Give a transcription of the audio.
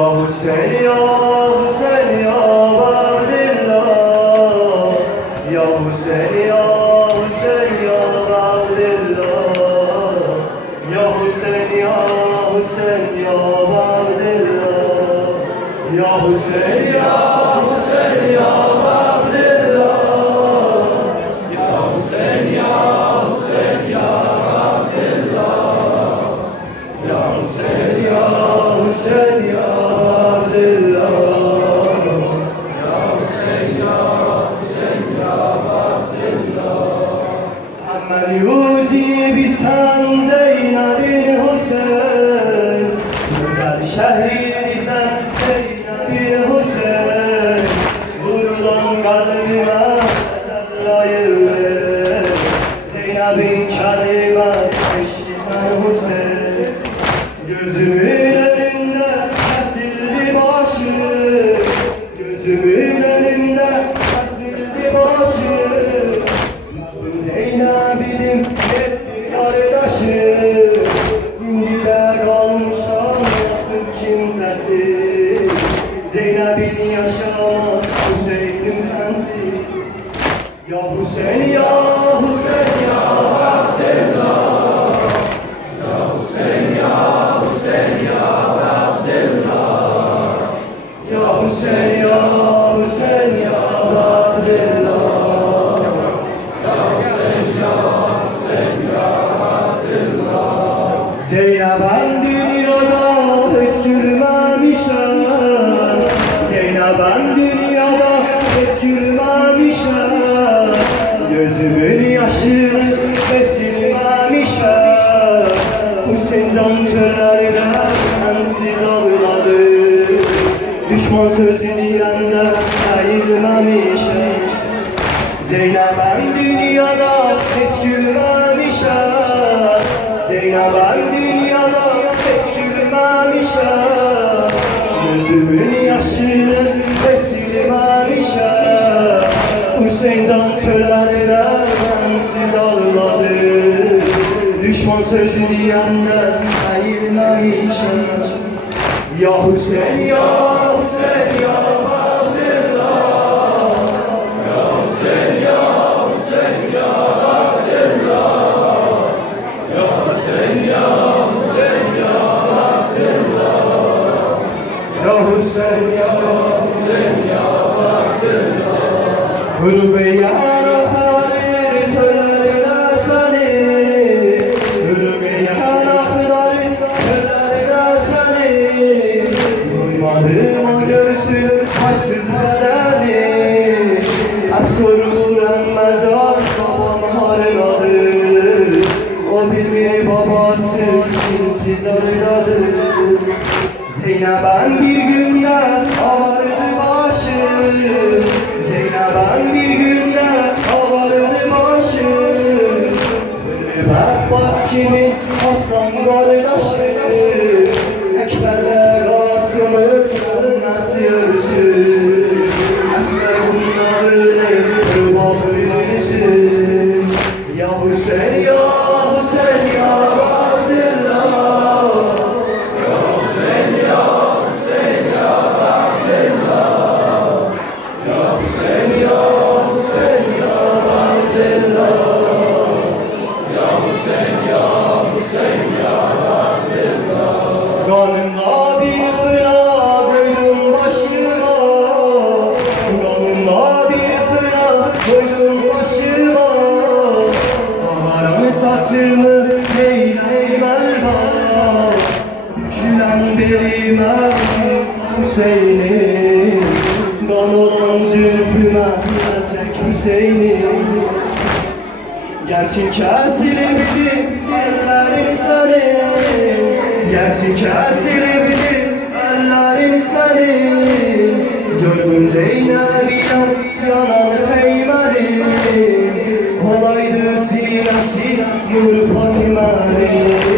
Hüseyin ya Hüseyin ya Abdillah, ya Hüseyin ya Hüseyin ya Abdillah, ya Hüseyin ya Hüseyin ya Abdillah, ya Hüseyin ya Hüseyin ya Abdillah, ya Hüseyin ya Hüseyin ya Abdillah, ya Hüseyin ya Hüseyin ya Yüzü sen Zeynep-i Hüseyin, güzel şehidi sen Zeynep-i Hüseyin, vurulan kalbime tesellayı ver, Zeynep'in kelime eşki sen Hüseyin, gözümün önünde kesildi başı, gözümün önünde kesildi başı. Zeynep'im yetti kardeşi, Hindi'de kalmış anlasız kimsesiz. Zeynep'in yaşamaz, Hüseyin'im sensiz. Ya Hüseyin ya Hüseyin ya Abdillah, ya Hüseyin ya Hüseyin ya Abdillah, ya Hüseyin ya Hüseyin ya Abdillah. Zeynep'en dünyada hiç gülmemişem, Zeynep'en dünyada hiç gülmemişem, gözümün yaşını silmemişem. Hüseyin can çöllerinde sensiz ağladı, düşman sözü diyende eğilmemişem. Zeynep'en dünyada hiç gülmemişem, Zeynep'en dünyada hiç gülmemişem, gözümün yaşını silmemişem. Hüseyin can çöllerinde sensiz ağladı, düşman sözü diyenden eğilmemişem. Ya Hüseyin ya Hüseyin ya Abdillah, ya Hüseyin ya Hüseyin ya Abdillah, ya Hüseyin ya Hüseyin ya Abdillah, ya Hüseyin ya Hüseyin ya Abdillah. Hürmeyen ahları çöllerine seni, hürmeyen ahları çöllerine seni, duymadım o görsün başsız bedeni. Hep sorulur mezar babam harladı, o bilmir babası intizarladı. Zeynep'en bir günde ağardı başı, Zeynep'en bir günde ağardı başı, Hürmet bas kimi aslan kardeşi, Ekber'le Kasım'ı nasıl yürüsün, Esmer bunlarını rıbab bilirsin. Ya Hüseyin ya Hüseyin ya Abdillah, ya Hüseyin ya Hüseyin ya Abdillah, ya Hüseyin ya Hüseyin ya Abdillah, ya Hüseyin ya Hüseyin ya Abdillah. Kanımda bir hıra koydum başıma, kanımda bir hıra koydum başıma, ağaran saçımı neyleyim elbap, bükülen belime Hüseyin'im, kan olan zülfüme tek Hüseyin'im. Gerçi kesilebilir ellerin senin, gerçi kesilebilir ellerin senin, gördüm Zeynep'i yanan heymeni, olaydı sinesi nur Fatime'nin.